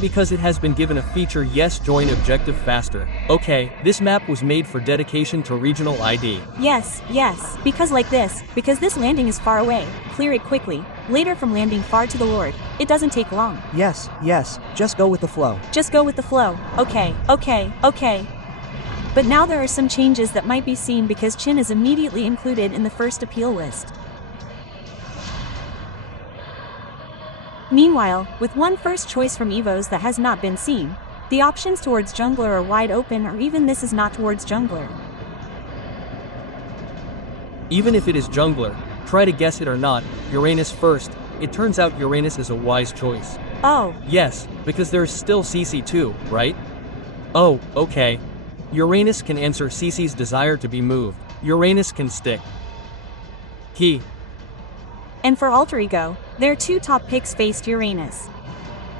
Because it has been given a feature. Yes, join objective faster. Okay, this map was made for dedication to regional ID. Yes, because this landing is far away, clear it quickly. Later from landing far to the Lord, it doesn't take long. Yes, just go with the flow. Just go with the flow. Okay. But now there are some changes that might be seen because Chin is immediately included in the first appeal list. Meanwhile, with one first choice from EVOS that has not been seen, the options towards jungler are wide open, or even this is not towards jungler. Even if it is jungler, try to guess it or not, Uranus first. It turns out Uranus is a wise choice. Oh. Yes, because there's still CC too, right? Oh, okay. Uranus can answer CC's desire to be moved. Uranus can stick. And for Alter Ego, their two top picks faced Uranus.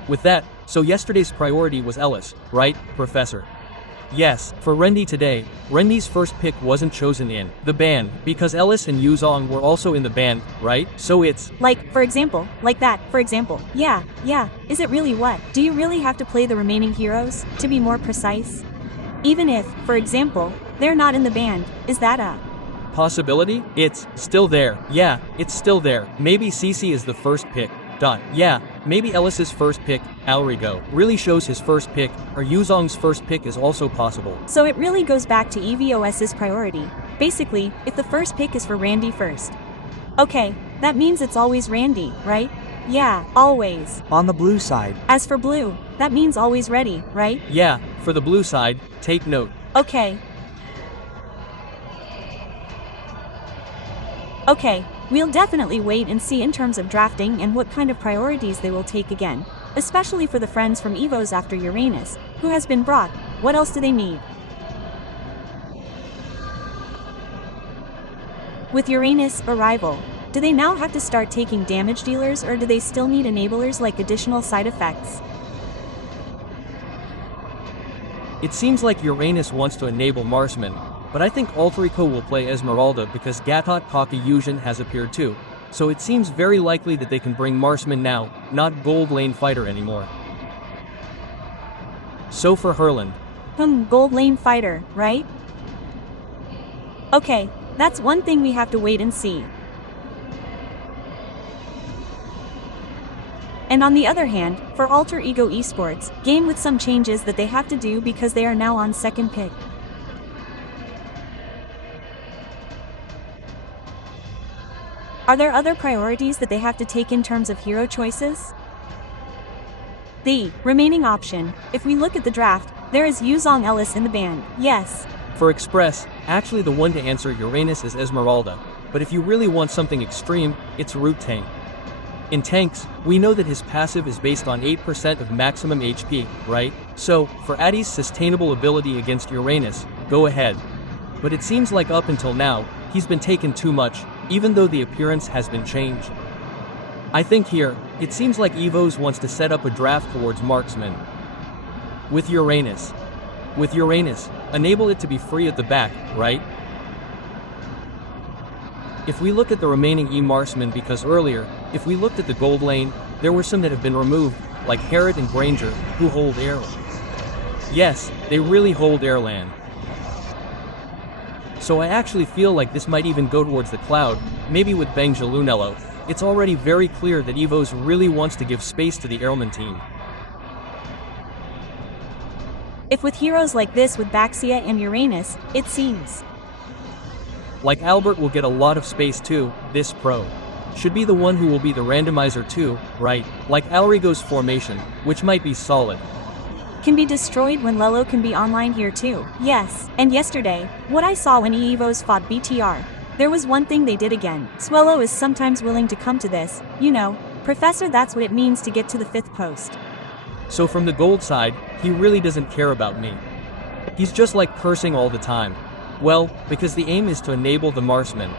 With that, so yesterday's priority was Ellis, right, Professor? Yes, for Rendy today, Rendy's first pick wasn't chosen in the band, because Ellis and Yuzong were also in the band, right? So it's like, for example, like that, for example. Yeah, is it really what? Do you really have to play the remaining heroes, to be more precise? Even if, for example, they're not in the band, is that a possibility? It's still there. Yeah, it's still there. Maybe CC is the first pick. Yeah, maybe Ellis's first pick, Alter Ego, really shows his first pick, or Yuzong's first pick is also possible. So it really goes back to EVOS's priority. Basically, if the first pick is for Randy first. Okay, that means it's always Randy, right? Yeah, always. On the blue side. As for blue, that means always ready, right? Yeah, for the blue side, take note. Okay, we'll definitely wait and see in terms of drafting and what kind of priorities they will take again, especially for the friends from EVOS after Uranus, who has been brought. What else do they need? With Uranus' arrival, do they now have to start taking damage dealers, or do they still need enablers like additional side effects? It seems like Uranus wants to enable Marksman, but I think Alter Ego will play Esmeralda because Gatot Kaki Yujin has appeared too, so it seems very likely that they can bring Marksman now, not Gold Lane Fighter anymore. So for Herland. Gold Lane Fighter, right? Okay, that's one thing we have to wait and see. And on the other hand, for Alter Ego Esports, game with some changes that they have to do because they are now on second pick. Are there other priorities that they have to take in terms of hero choices? The remaining option, if we look at the draft, there is Yuzong Ellis in the band, yes. For Express, actually the one to answer Uranus is Esmeralda, but if you really want something extreme, it's Root Tank. In tanks, we know that his passive is based on 8% of maximum HP, right? So, for Addy's sustainable ability against Uranus, go ahead. But it seems like up until now, he's been taken too much, even though the appearance has been changed. I think here, it seems like EVOS wants to set up a draft towards Marksman. With Uranus, enable it to be free at the back, right? If we look at the remaining E-Marksmen, because earlier, if we looked at the gold lane, there were some that have been removed, like Harrod and Granger, who hold air. Yes, they really hold airland. So I actually feel like this might even go towards the cloud, maybe with Banjalunello. It's already very clear that EVOS really wants to give space to the airman team. If with heroes like this with Baxia and Uranus, it seems like Albert will get a lot of space too. This pro should be the one who will be the randomizer too, right? Like Alter Ego's formation, which might be solid. Can be destroyed when Lelo can be online here too. Yes, and yesterday, what I saw when EVOS fought BTR, there was one thing they did again. Swello is sometimes willing to come to this, you know, Professor, that's what it means to get to the 5th post. So from the gold side, he really doesn't care about me. He's just like cursing all the time. Well, because the aim is to enable the Marksman.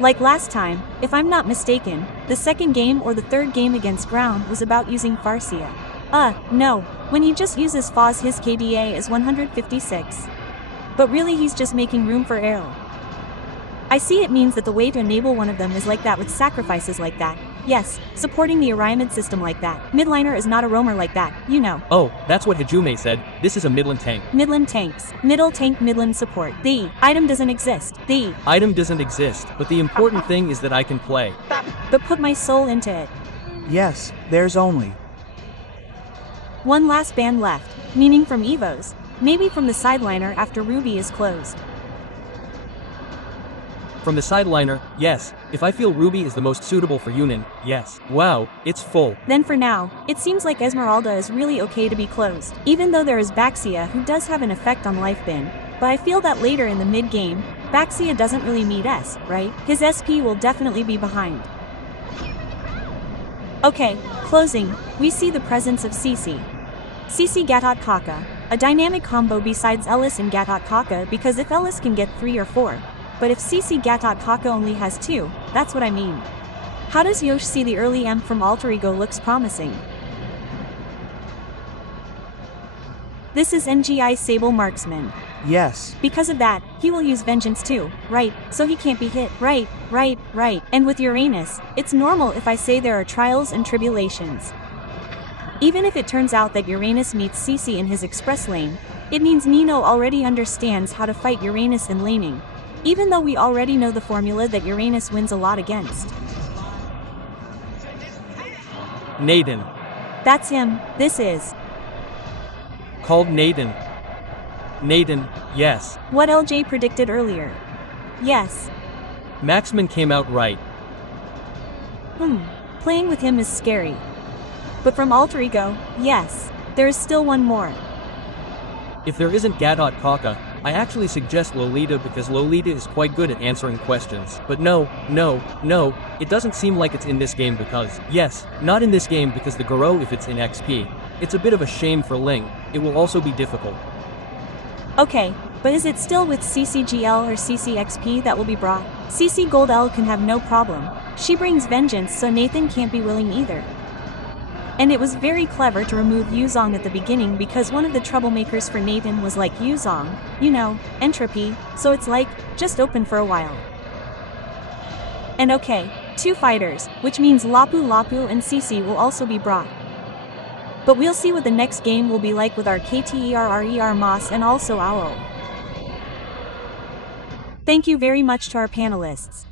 Like last time, if I'm not mistaken, the second game or the third game against Ground was about using Farsia. No, when he just uses Foz his KDA is 156. But really he's just making room for Arrow. I see it means that the way to enable one of them is like that with sacrifices like that, Yes, supporting the Arimid system like that. Midliner is not a roamer like that, you know. Oh, that's what Hajume said. This is a Midland tank. Midland tanks. Middle tank Midland support. The item doesn't exist. The Item doesn't exist, but the important thing is that I can play. but put my soul into it. Yes, there's only. One last band left, meaning from EVOS. Maybe from the sideliner after Ruby is closed. From the sideliner, yes. If I feel Ruby is the most suitable for Yunin, yes. Wow, it's full. Then for now, it seems like Esmeralda is really okay to be closed. Even though there is Baxia who does have an effect on Life Bin. But I feel that later in the mid-game, Baxia doesn't really meet S, right? His SP will definitely be behind. Okay, closing, we see the presence of CC. CC Gatot Kaka, a dynamic combo besides Ellis and Gatot Kaka because if Ellis can get 3 or 4, but if CC Gatot Kaka only has 2, that's what I mean. How does Yosh see the early M from Alter Ego looks promising? This is NGI Sable Marksman. Yes. Because of that, he will use Vengeance too, right? So he can't be hit, right. And with Uranus, it's normal if I say there are trials and tribulations. Even if it turns out that Uranus meets CC in his express lane, it means Nino already understands how to fight Uranus in laning. Even though we already know the formula that Uranus wins a lot against. Naden. That's him, this is. Called Naden. Naden, yes. What LJ predicted earlier. Yes. Maxman came out right. Playing with him is scary. But from Alter Ego, yes. There is still one more. If there isn't Gatot Kaka, I actually suggest Lolita because Lolita is quite good at answering questions. But no, it doesn't seem like it's in this game because, yes, not in this game because the Garo if it's in XP. It's a bit of a shame for Ling, it will also be difficult. Okay, but is it still with CCGL or CCXP that will be brought? CC Gold L can have no problem. She brings Vengeance so Nathan can't be willing either. And it was very clever to remove Yuzong at the beginning because one of the troublemakers for Nathan was like Yuzong, you know, entropy, so it's like, just open for a while. And okay, 2 fighters, which means Lapu Lapu and CC will also be brought. But we'll see what the next game will be like with our KTERRER Moss and also Owl. Thank you very much to our panelists.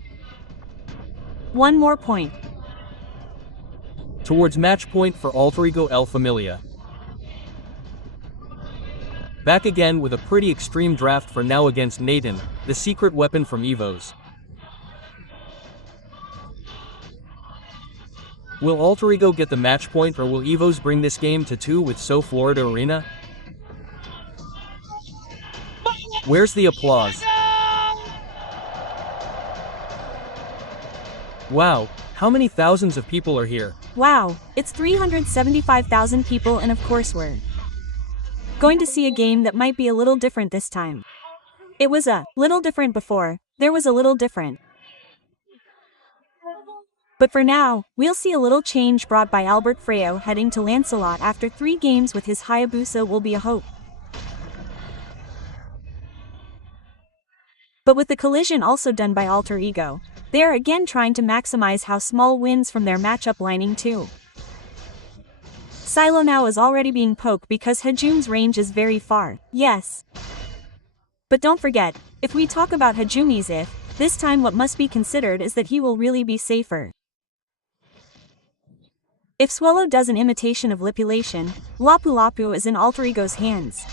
One more point. Towards match point for Alter Ego El Familia. Back again with a pretty extreme draft for now against Naden, the secret weapon from EVOS. Will Alter Ego get the match point or will EVOS bring this game to 2 with So Florida Arena? Where's the applause? Wow, how many thousands of people are here? Wow, it's 375,000 people and of course we're going to see a game that might be a little different this time. It was a little different before, there was a little different. But for now, we'll see a little change brought by Albert Freo heading to Lancelot after 3 games with his Hayabusa will be a hope. But with the collision also done by Alter Ego, they are again trying to maximize how small wins from their matchup lining too. Silo now is already being poked because Hajume's range is very far, yes. But don't forget, if we talk about Hajume's if, this time what must be considered is that he will really be safer. If Swallow does an imitation of Lipulation, Lapu Lapu is in Alter Ego's hands.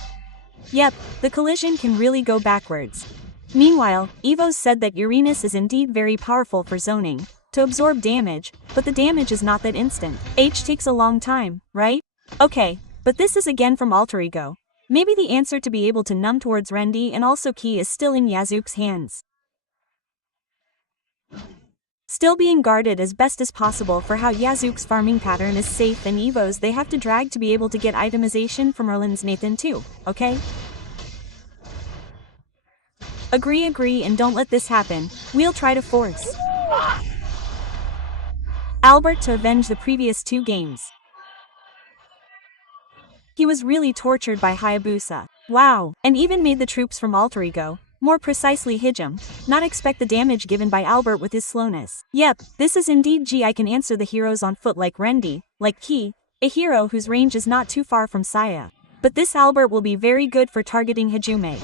Yep, the collision can really go backwards. Meanwhile, EVOS said that Uranus is indeed very powerful for zoning, to absorb damage, but the damage is not that instant. H takes a long time, right? Okay, but this is again from Alter Ego. Maybe the answer to be able to numb towards Rendi and also Key is still in Yazuk's hands. Still being guarded as best as possible for how Yazuk's farming pattern is safe and EVOS they have to drag to be able to get itemization from Erlin's Nathan too, okay? Agree and don't let this happen, we'll try to force Albert to avenge the previous 2 games. He was really tortured by Hayabusa. Wow, and even made the troops from Alter Ego, more precisely Hijum, not expect the damage given by Albert with his slowness. Yep, this is indeed G. I can answer the heroes on foot like Rendi, like Ki, a hero whose range is not too far from Saya. But this Albert will be very good for targeting Hijume.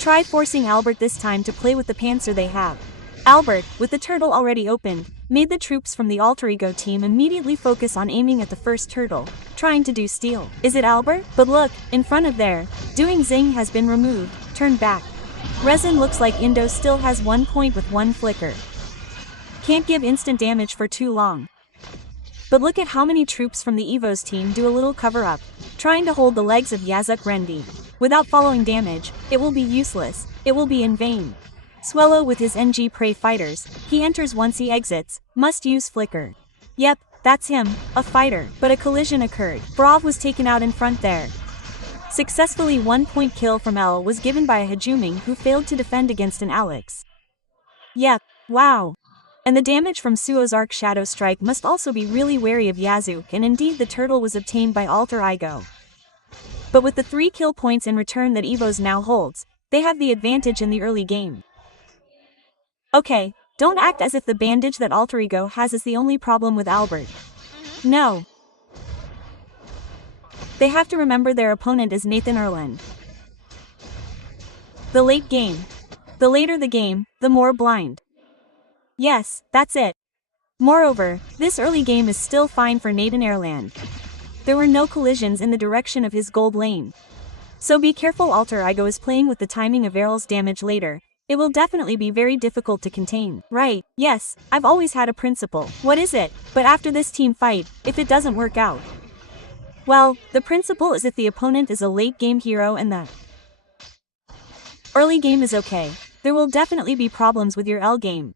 Try forcing Albert this time to play with the Panzer they have. Albert, with the turtle already opened, made the troops from the Alter Ego team immediately focus on aiming at the first turtle, trying to do steal. Is it Albert? But look, in front of there, doing Zing has been removed, turned back. Resin looks like Indo still has 1 point with 1 flicker. Can't give instant damage for too long. But look at how many troops from the EVOS team do a little cover up, trying to hold the legs of Yazuk Rendi. Without following damage, it will be useless, it will be in vain. Swellow with his NG Prey fighters, he enters once he exits, must use flicker. Yep, that's him, a fighter, but a collision occurred. Brav was taken out in front there. Successfully 1 point kill from L was given by a Hajuming who failed to defend against an Alex. Yep, wow. And the damage from Suo's Arc Shadow Strike must also be really wary of Yazuk, and indeed the turtle was obtained by Alter Ego. But with the 3 kill points in return that EVOS now holds, they have the advantage in the early game. Okay, don't act as if the bandage that Alter Ego has is the only problem with Albert. No. They have to remember their opponent is Nathan Erland. The late game. The later the game, the more blind. Yes, that's it. Moreover, this early game is still fine for Nathan Erland. There were no collisions in the direction of his gold lane. So be careful. Alter Ego is playing with the timing of Errol's damage later. It will definitely be very difficult to contain. Right, yes, I've always had a principle. What is it? But after this team fight, if it doesn't work out. Well, the principle is if the opponent is a late game hero and the early game is okay, there will definitely be problems with your L game.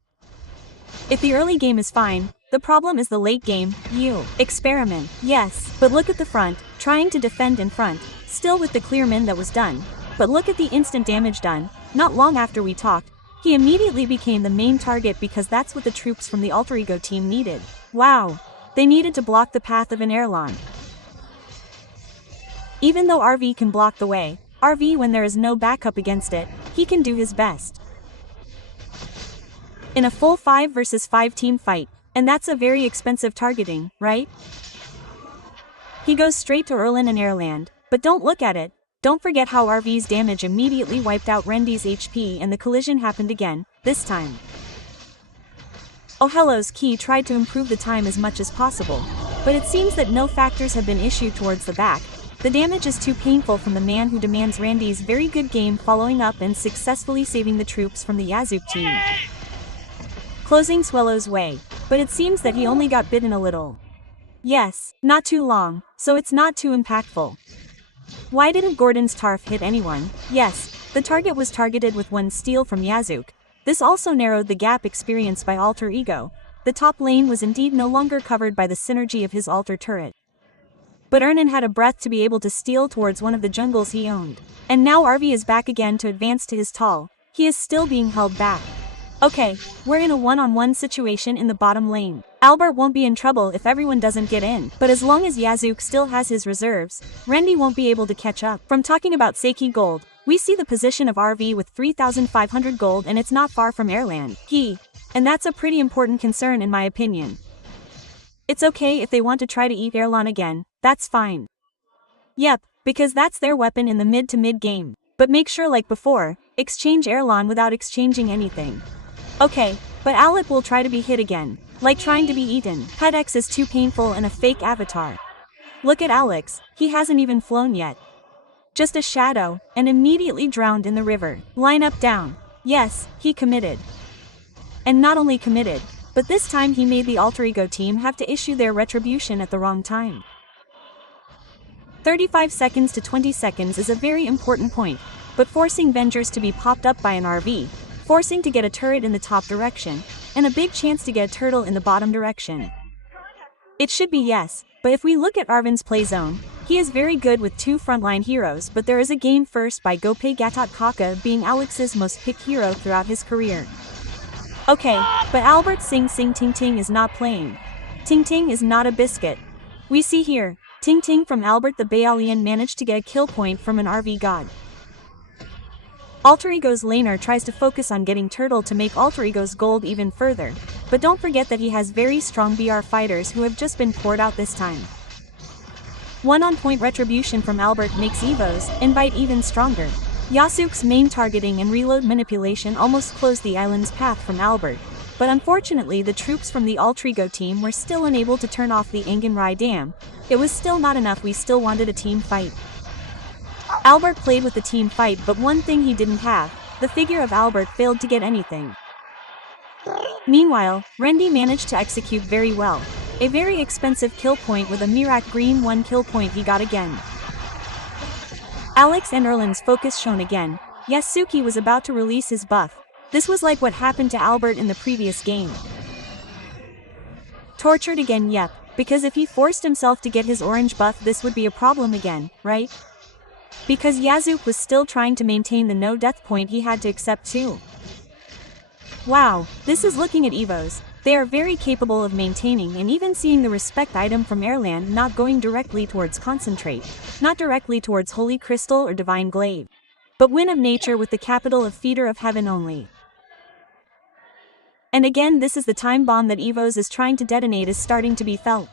If the early game is fine, the problem is the late game. You experiment, yes, but look at the front, trying to defend in front, still with the clear min that was done. But look at the instant damage done. Not long after we talked, he immediately became the main target because that's what the troops from the Alter Ego team needed. Wow, they needed to block the path of an Erlan. Even though RV can block the way, RV when there is no backup against it, he can do his best. In a full 5 versus 5 team fight, and that's a very expensive targeting, right? He goes straight to Erlan and Erland, but don't look at it. Don't forget how RV's damage immediately wiped out Rendi's HP and the collision happened again, this time. Oh hello's Ki tried to improve the time as much as possible, but it seems that no factors have been issued towards the back. The damage is too painful from the man who demands Randy's very good game following up and successfully saving the troops from the Yazuk team. Closing Swellow's way, but it seems that he only got bitten a little. Yes, not too long, so it's not too impactful. Why didn't Gordon's Tarf hit anyone? Yes, the target was targeted with 1 steal from Yazuk. This also narrowed the gap experienced by Alter Ego. The top lane was indeed no longer covered by the synergy of his altar turret. But Ernan had a breath to be able to steal towards one of the jungles he owned. And now RV is back again to advance to his tall. He is still being held back. Okay, we're in a one-on-one situation in the bottom lane. Albert won't be in trouble if everyone doesn't get in, but as long as Yazuk still has his reserves, Rendi won't be able to catch up. From talking about Seiki gold, we see the position of RV with 3,500 gold and it's not far from Erland. And that's a pretty important concern in my opinion. It's okay if they want to try to eat Erlan again, that's fine. Yep, because that's their weapon in the mid to mid game. But make sure like before, exchange Erlan without exchanging anything. Okay, but Alec will try to be hit again. Like trying to be eaten. Hedex is too painful and a fake avatar. Look at Alex, he hasn't even flown yet. Just a shadow, and immediately drowned in the river. Line up down. Yes, he committed. And not only committed, but this time he made the Alter Ego team have to issue their retribution at the wrong time. 35 seconds to 20 seconds is a very important point, but forcing Vengers to be popped up by an RV, forcing to get a turret in the top direction, and a big chance to get a turtle in the bottom direction. It should be yes, but if we look at Arvin's play zone, he is very good with 2 frontline heroes, but there is a game first by Gopay Gatot Kaka being Alex's most picked hero throughout his career. Okay, but Albert Sing Sing Ting Ting is not playing. Ting Ting is not a biscuit. We see here, Ting Ting from Albert the Baalian managed to get a kill point from an RV god. Alter Ego's laner tries to focus on getting Turtle to make Alter Ego's gold even further, but don't forget that he has very strong BR fighters who have just been poured out this time. One on-point retribution from Albert makes EVOS invite even stronger. Yasuke's main targeting and reload manipulation almost closed the island's path from Albert, but unfortunately the troops from the Alter Ego team were still unable to turn off the Anganrai Dam. It was still not enough, we still wanted a team fight. Albert played with the team fight, but one thing he didn't have, the figure of Albert failed to get anything. Meanwhile, Rendy managed to execute very well. A very expensive kill point with a Mirak Green 1 kill point he got again. Alex and Erlin's focus shown again. Yasuke was about to release his buff. This was like what happened to Albert in the previous game. Tortured again, yep, because if he forced himself to get his orange buff this would be a problem again, right? Because Yasuke was still trying to maintain the no death point he had to accept too. Wow, this is looking at EVOS. They are very capable of maintaining and even seeing the respect item from Airland not going directly towards concentrate, not directly towards Holy Crystal or Divine Glaive, but Wind of Nature with the capital of Feeder of Heaven only. And again this is the time bomb that EVOS is trying to detonate is starting to be felt.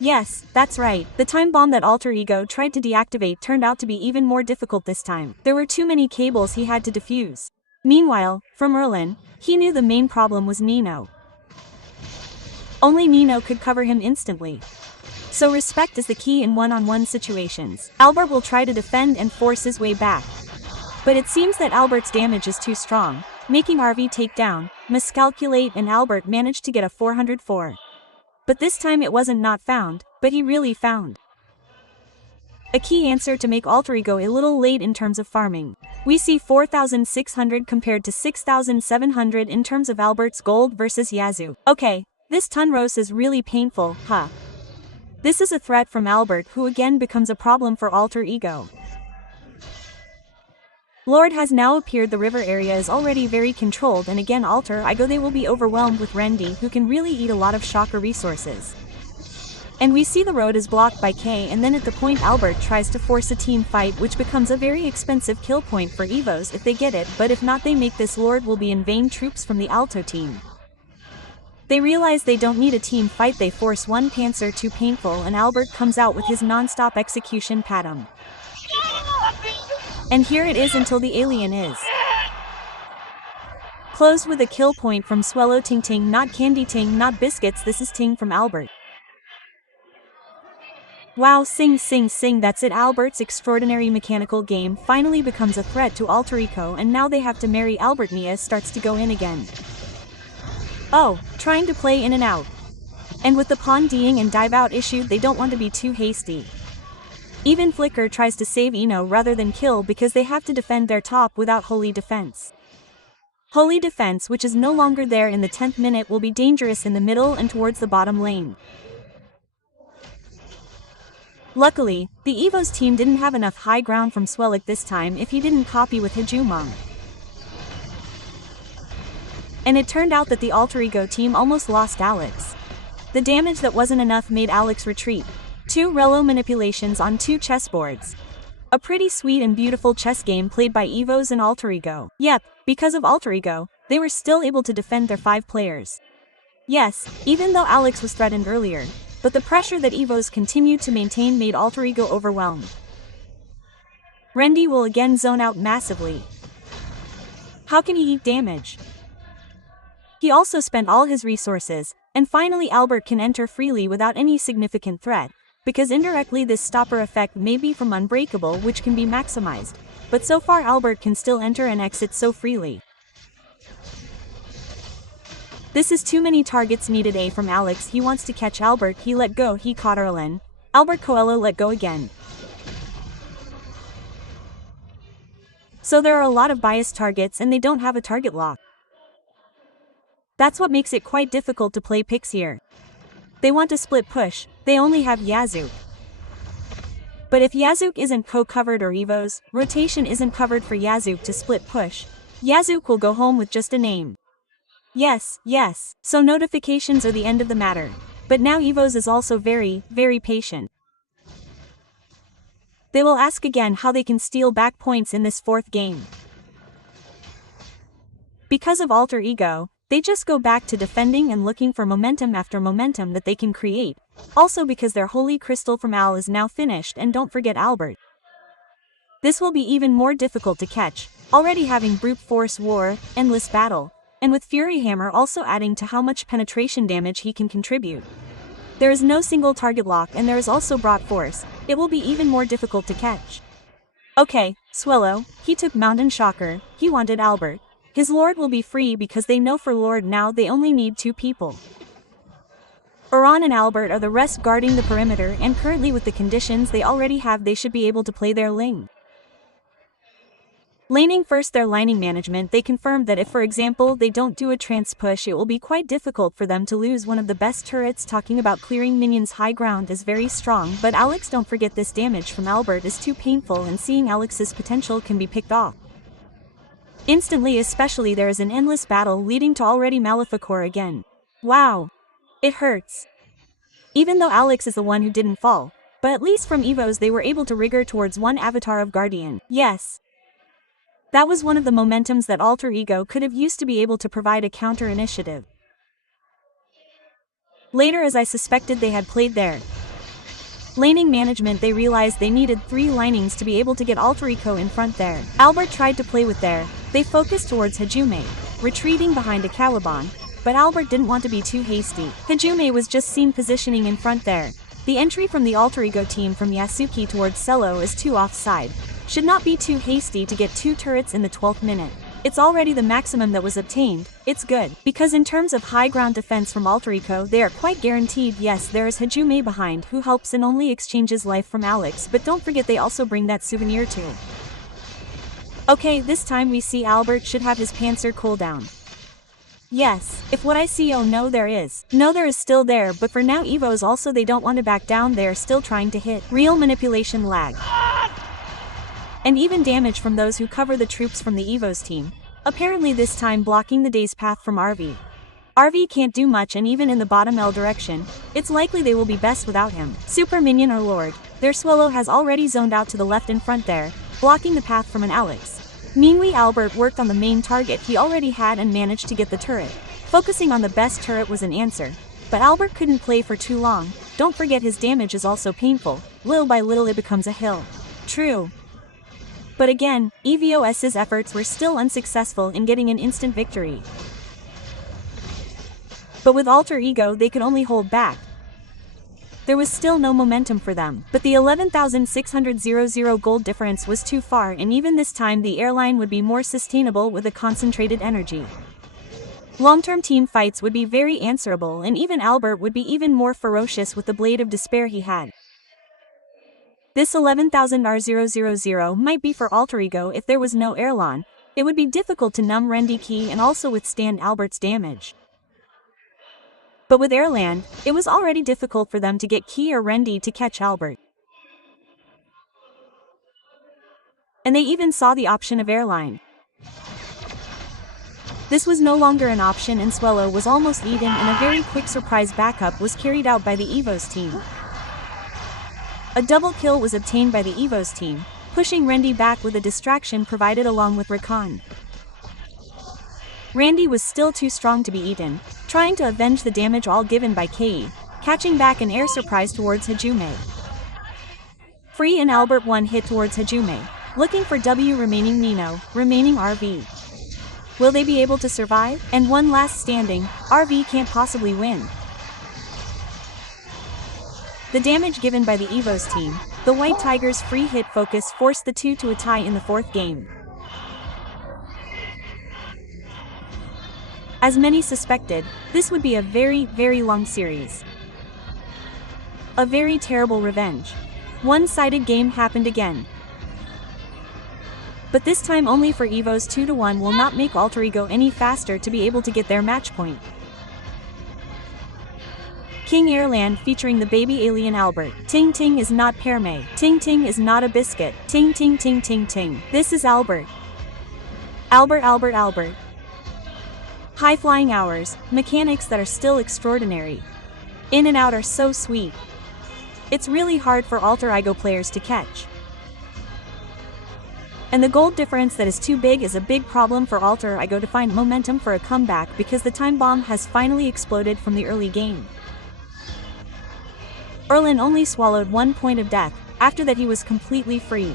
Yes, that's right, the time bomb that Alter Ego tried to deactivate turned out to be even more difficult this time. There were too many cables he had to defuse. Meanwhile, from Erlin, he knew the main problem was Nino. Only Nino could cover him instantly. So respect is the key in one-on-one situations. Albert will try to defend and force his way back. But it seems that Albert's damage is too strong, making RV take down, miscalculate, and Albert managed to get a 404. But this time it wasn't not found, but he really found a key answer to make Alter Ego a little late in terms of farming. We see 4,600 compared to 6,700 in terms of Albert's gold versus Yazoo. Okay, this Tunros is really painful, huh? This is a threat from Albert who again becomes a problem for Alter Ego. Lord has now appeared, the river area is already very controlled, and again Alter Ego they will be overwhelmed with Rendy who can really eat a lot of shocker resources. And we see the road is blocked by K, and then at the point Albert tries to force a team fight which becomes a very expensive kill point for EVOS if they get it, but if not they make this Lord will be in vain troops from the Alto team. They realize they don't need a team fight, they force one Panzer too painful, and Albert comes out with his non-stop execution pattern. And here it is until the alien is closed with a kill point from Swellow. Ting Ting, not Candy Ting, not Biscuits, this is Ting from Albert. Wow, sing sing sing, that's it. Albert's extraordinary mechanical game finally becomes a threat to Alter Ego, and now they have to marry Albert. Nia starts to go in again. Oh, trying to play in and out. And with the pawn D'ing and dive out issued they don't want to be too hasty. Even Flicker tries to save Eno rather than kill because they have to defend their top without Holy Defense. Holy Defense, which is no longer there in the 10th minute, will be dangerous in the middle and towards the bottom lane. Luckily, the EVOS team didn't have enough high ground from Swellick this time if he didn't copy with Hijumong. And it turned out that the Alter Ego team almost lost Alex. The damage that wasn't enough made Alex retreat. 2 Relo manipulations on 2 chessboards. A pretty sweet and beautiful chess game played by EVOS and Alter Ego. Yep, because of Alter Ego, they were still able to defend their 5 players. Yes, even though Alex was threatened earlier, but the pressure that EVOS continued to maintain made Alter Ego overwhelmed. Rendy will again zone out massively. How can he eat damage? He also spent all his resources, and finally Albert can enter freely without any significant threat, because indirectly this stopper effect may be from Unbreakable which can be maximized, but so far Albert can still enter and exit so freely. This is too many targets needed. A from Alex, he wants to catch Albert, he let go, he caught Erlen. Albert Coelho let go again. So there are a lot of biased targets and they don't have a target lock. That's what makes it quite difficult to play picks here. They want to split push, they only have Yazoo. But if Yazoo isn't co-covered or EVOS, rotation isn't covered for Yazoo to split push, Yazoo will go home with just a name. Yes, yes, so notifications are the end of the matter. But now EVOS is also very, very patient. They will ask again how they can steal back points in this fourth game. Because of Alter Ego, they just go back to defending and looking for momentum after momentum that they can create. Also because their holy crystal from Al is now finished, and don't forget Albert. This will be even more difficult to catch, already having brute force war, endless battle, and with Fury Hammer also adding to how much penetration damage he can contribute. There is no single target lock, and there is also brought force. It will be even more difficult to catch. Okay, Swallow, he took Mountain Shocker, he wanted Albert. His lord will be free because they know for lord now they only need 2 people. Oran and Albert are the rest guarding the perimeter, and currently with the conditions they already have they should be able to play their lane. Laning first, their lining management, they confirmed that if for example they don't do a trance push, it will be quite difficult for them to lose one of the best turrets. Talking about clearing minions high ground is very strong, but Alex, don't forget this damage from Albert is too painful, and seeing Alex's potential can be picked off instantly, especially there is an endless battle leading to already Maleficor again. Wow. It hurts. Even though Alex is the one who didn't fall, but at least from EVOS they were able to rigor towards one avatar of Guardian. Yes. That was one of the momentums that Alter Ego could have used to be able to provide a counter initiative. Later, as I suspected, they had played their laning management. They realized they needed 3 linings to be able to get Alter Ego in front there. Albert tried to play with there. They focused towards Hajime, retreating behind a Caliban, but Albert didn't want to be too hasty. Hajime was just seen positioning in front there. The entry from the Alter Ego team from Yasuki towards Cello is too offside. Should not be too hasty to get 2 turrets in the 12th minute. It's already the maximum that was obtained. It's good, because in terms of high ground defense from Alter Ego they are quite guaranteed. Yes, there is Hajime behind who helps and only exchanges life from Alex, but don't forget they also bring that souvenir too. Okay, this time we see Albert should have his Panzer cooldown. Yes, if what I see, oh no there is. No, there is still there, but for now EVOS also they don't want to back down, they are still trying to hit. Real manipulation lag. And even damage from those who cover the troops from the EVOS team. Apparently this time blocking the day's path from RV. RV can't do much, and even in the bottom L direction, it's likely they will be best without him. Super Minion or Lord, their Swallow has already zoned out to the left in front there, blocking the path from an Alex. Meanwhile Albert worked on the main target he already had and managed to get the turret. Focusing on the best turret was an answer. But Albert couldn't play for too long. Don't forget his damage is also painful. Little by little it becomes a hill. True. But again, EVOS's efforts were still unsuccessful in getting an instant victory. But with Alter Ego they could only hold back. There was still no momentum for them, but the 11,600 gold difference was too far, and even this time the airline would be more sustainable with a concentrated energy. Long-term team fights would be very answerable, and even Albert would be even more ferocious with the Blade of Despair he had. This 11,000 R000 might be for Alter Ego. If there was no airline, it would be difficult to numb Rendi Key and also withstand Albert's damage. But with Airland, it was already difficult for them to get Key or Rendi to catch Albert. And they even saw the option of Airline. This was no longer an option, and Swallow was almost eaten, and a very quick surprise backup was carried out by the EVOS team. A double kill was obtained by the EVOS team, pushing Rendi back with a distraction provided along with Rakan. Randy was still too strong to be eaten, trying to avenge the damage all given by Kei, catching back an air surprise towards Hajime. Free and Albert one hit towards Hajime, looking for W remaining Nino, remaining RV. Will they be able to survive? And one last standing, RV can't possibly win. The damage given by the EVOS team, the White Tigers' free hit focus forced the two to a tie in the 4th game. As many suspected, this would be a very, very long series. A very terrible revenge. One-sided game happened again. But this time only for EVOS. 2-1 will not make Alter Ego any faster to be able to get their match point. King Airland featuring the baby alien Albert. Ting Ting is not Perme. Ting Ting is not a biscuit. Ting Ting Ting Ting Ting. This is Albert. Albert Albert Albert. High flying hours, mechanics that are still extraordinary. In and out are so sweet. It's really hard for Alter Ego players to catch. And the goal difference that is too big is a big problem for Alter Ego to find momentum for a comeback because the time bomb has finally exploded from the early game. Erlen only swallowed 1 point of death. After that he was completely free.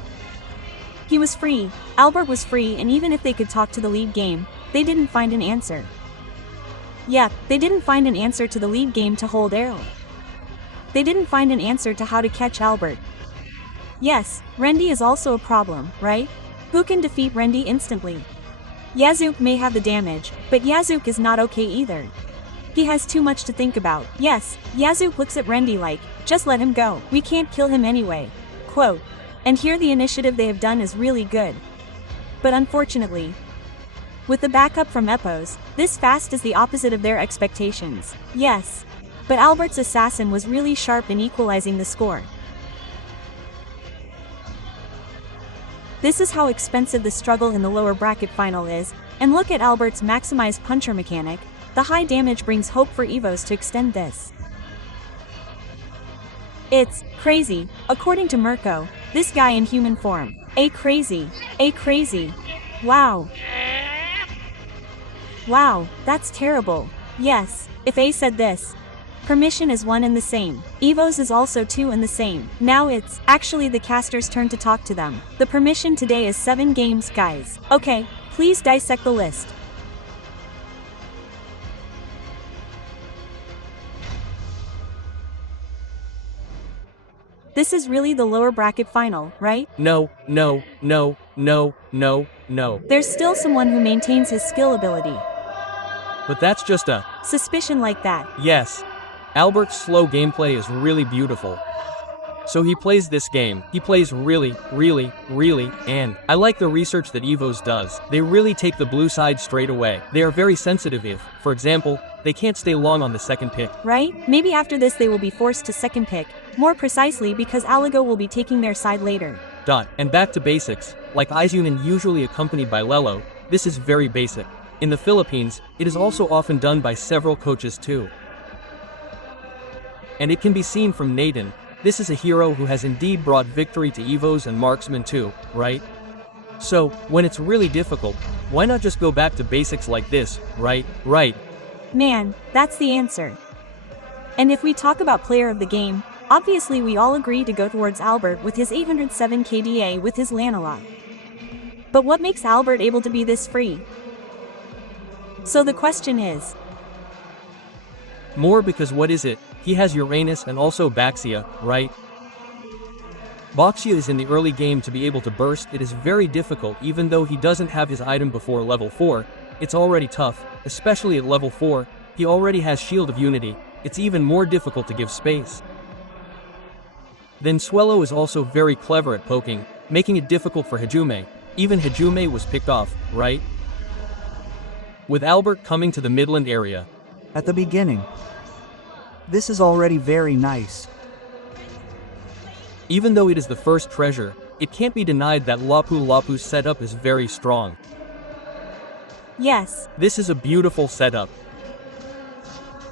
He was free, Albert was free, and even if they could talk to the lead game, they didn't find an answer. Yeah, they didn't find an answer to the lead game to hold Erlen. They didn't find an answer to how to catch Albert. Yes, Rendy is also a problem, right? Who can defeat Rendy instantly? Yazuk may have the damage, but Yazuk is not okay either. He has too much to think about. Yes, Yazuk looks at Rendy like, just let him go, we can't kill him anyway. Quote. And here the initiative they have done is really good. But unfortunately, with the backup from EVOS, this fast is the opposite of their expectations. Yes. But Albert's assassin was really sharp in equalizing the score. This is how expensive the struggle in the lower bracket final is, and look at Albert's maximized puncher mechanic. The high damage brings hope for EVOS to extend this. It's crazy, according to Mirko, this guy in human form. Crazy. Wow. Wow, that's terrible. Yes, if A said this. Permission is one and the same. EVOS is also two and the same. Now it's actually the caster's turn to talk to them. The permission today is 7 games, guys. Okay, please dissect the list. This is really the lower bracket final, right? No. There's still someone who maintains his skill ability. But that's just a suspicion like that. Yes. Albert's slow gameplay is really beautiful. So he plays this game. He plays really, and I like the research that EVOS does. They really take the blue side straight away. They are very sensitive if, for example, they can't stay long on the second pick. Right? Maybe after this they will be forced to second pick, more precisely because Aligo will be taking their side later. And back to basics, like Izunin usually accompanied by Lelo, this is very basic. In the Philippines, it is also often done by several coaches too. And it can be seen from Nathan. This is a hero who has indeed brought victory to EVOS and marksman too, right? So, when it's really difficult, why not just go back to basics like this, right? Man, that's the answer. And if we talk about player of the game, obviously we all agree to go towards Albert with his 807 KDA with his Lanala. But what makes Albert able to be this free? So the question is... More because what is it? He has Uranus and also Baxia, right? Baxia is in the early game to be able to burst. It is very difficult even though he doesn't have his item before level 4. It's already tough, especially at level 4. He already has Shield of Unity. It's even more difficult to give space. Then Swello is also very clever at poking, making it difficult for Hajume. Even Hajume was picked off, right? With Albert coming to the Midland area. At the beginning. This is already very nice. Even though it is the first treasure, it can't be denied that Lapu Lapu's setup is very strong. Yes. This is a beautiful setup.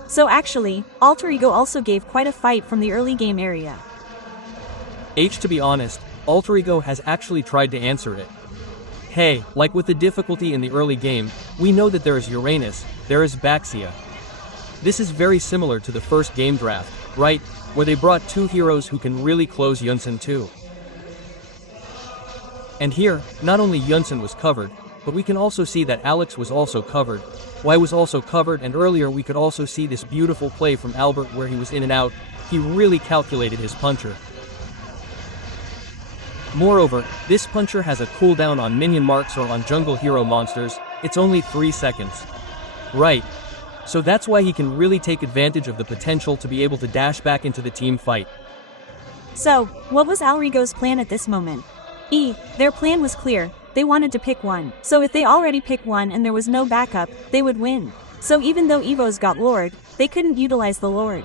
So actually, Alter Ego also gave quite a fight from the early game area. To be honest, Alter Ego has actually tried to answer it. Hey, like with the difficulty in the early game, we know that there is Uranus, there is Baxia. This is very similar to the first game draft, right, where they brought 2 heroes who can really close Yunsen too. And here, not only Yunsen was covered, but we can also see that Alex was also covered. Y was also covered, and earlier we could also see this beautiful play from Albert where he was in and out. He really calculated his puncher. Moreover, this puncher has a cooldown on minion marks or on jungle hero monsters. It's only 3 seconds. Right. So that's why he can really take advantage of the potential to be able to dash back into the team fight. So, what was Alter Ego's plan at this moment? Their plan was clear. They wanted to pick one. So if they already picked one and there was no backup, they would win. So even though EVOS got Lord, they couldn't utilize the Lord.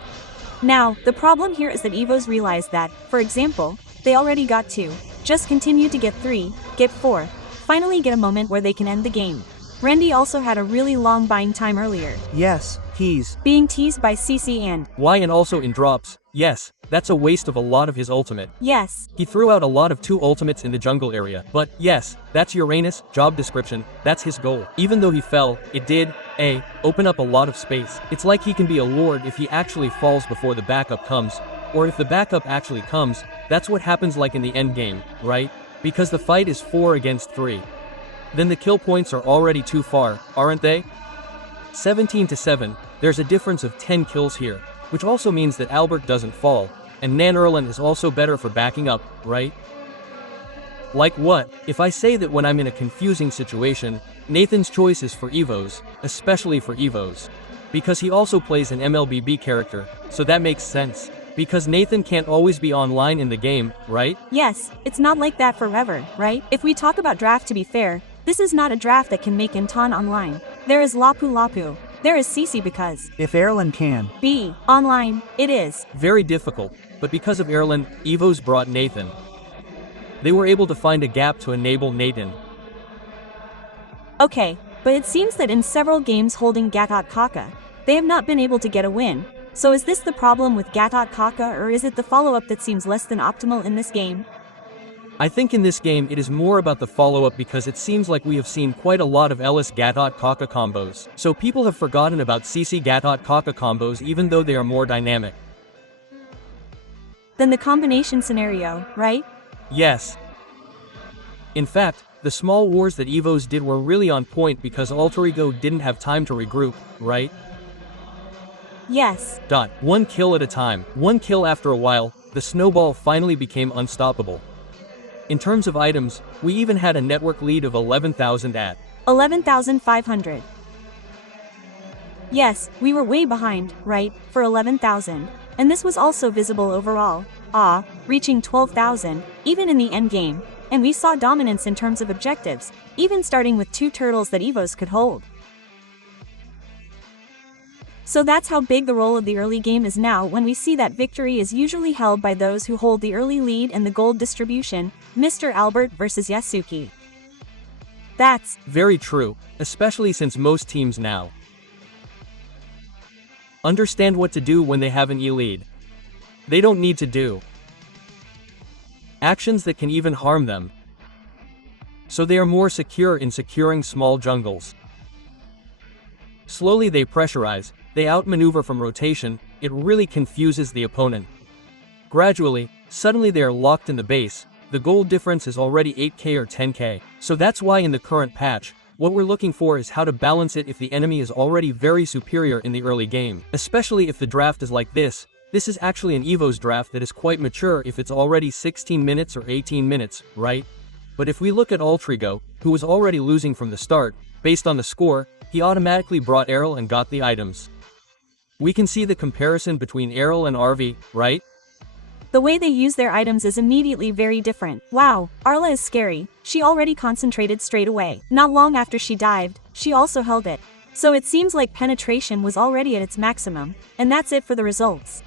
Now, the problem here is that EVOS realized that, for example, they already got 2. Just continue to get 3, get 4. Finally get a moment where they can end the game. Rendy also had a really long buying time earlier. Yes, he's being teased by CC and Y, and also in drops, Yes, that's a waste of a lot of his ultimate. Yes. He threw out a lot of 2 ultimates in the jungle area, but yes, that's Uranus, job description, that's his goal. Even though he fell, it did, open up a lot of space. It's like he can be a lord if he actually falls before the backup comes, or if the backup actually comes, that's what happens like in the end game, right? Because the fight is 4 against 3. Then the kill points are already too far, aren't they? 17 to 7, there's a difference of 10 kills here, which also means that Albert doesn't fall, and Nan Erlen is also better for backing up, right? Like what? If I say that when I'm in a confusing situation, Nathan's choice is for EVOS, especially for EVOS. Because he also plays an MLBB character, so that makes sense. Because Nathan can't always be online in the game, right? Yes, it's not like that forever, right? If we talk about draft, to be fair, this is not a draft that can make Intan online. There is Lapu Lapu. There is Cece because If Erlen can be online, it is very difficult, but because of Erlen, EVOS brought Nathan. They were able to find a gap to enable Nathan. Okay, but it seems that in several games holding Gatot Kaka, they have not been able to get a win. So is this the problem with Gatot Kaka, or is it the follow-up that seems less than optimal in this game? I think in this game it is more about the follow-up because it seems like we have seen quite a lot of Ellis Gatot Kaka combos. So people have forgotten about CC Gatot Kaka combos even though they are more dynamic. Then the combination scenario, right? Yes. In fact, the small wars that EVOS did were really on point because Alter Ego didn't have time to regroup, right? Yes. 1 kill at a time. 1 kill after a while, the snowball finally became unstoppable. In terms of items, we even had a network lead of 11,000 at 11,500. Yes, we were way behind, right, for 11,000. And this was also visible overall. Reaching 12,000, even in the endgame. And we saw dominance in terms of objectives, even starting with 2 turtles that EVOS could hold. So that's how big the role of the early game is now, when we see that victory is usually held by those who hold the early lead and the gold distribution, Mr. Albert versus Yasuki. That's very true, especially since most teams now understand what to do when they have an E-lead. They don't need to do actions that can even harm them. So they are more secure in securing small jungles. Slowly they pressurize, they outmaneuver from rotation, it really confuses the opponent. Gradually, suddenly they are locked in the base, the gold difference is already 8k or 10k. So that's why in the current patch, what we're looking for is how to balance it if the enemy is already very superior in the early game. Especially if the draft is like this. This is actually an EVOS draft that is quite mature if it's already 16 minutes or 18 minutes, right? But if we look at Alter Ego, who was already losing from the start, based on the score, he automatically brought Errol and got the items. We can see the comparison between Errol and RV, right? the way they use their items is immediately very different. Wow, Arla is scary. She already concentrated straight away. Not long after she dived, she also held it. So it seems like penetration was already at its maximum, and that's it for the results.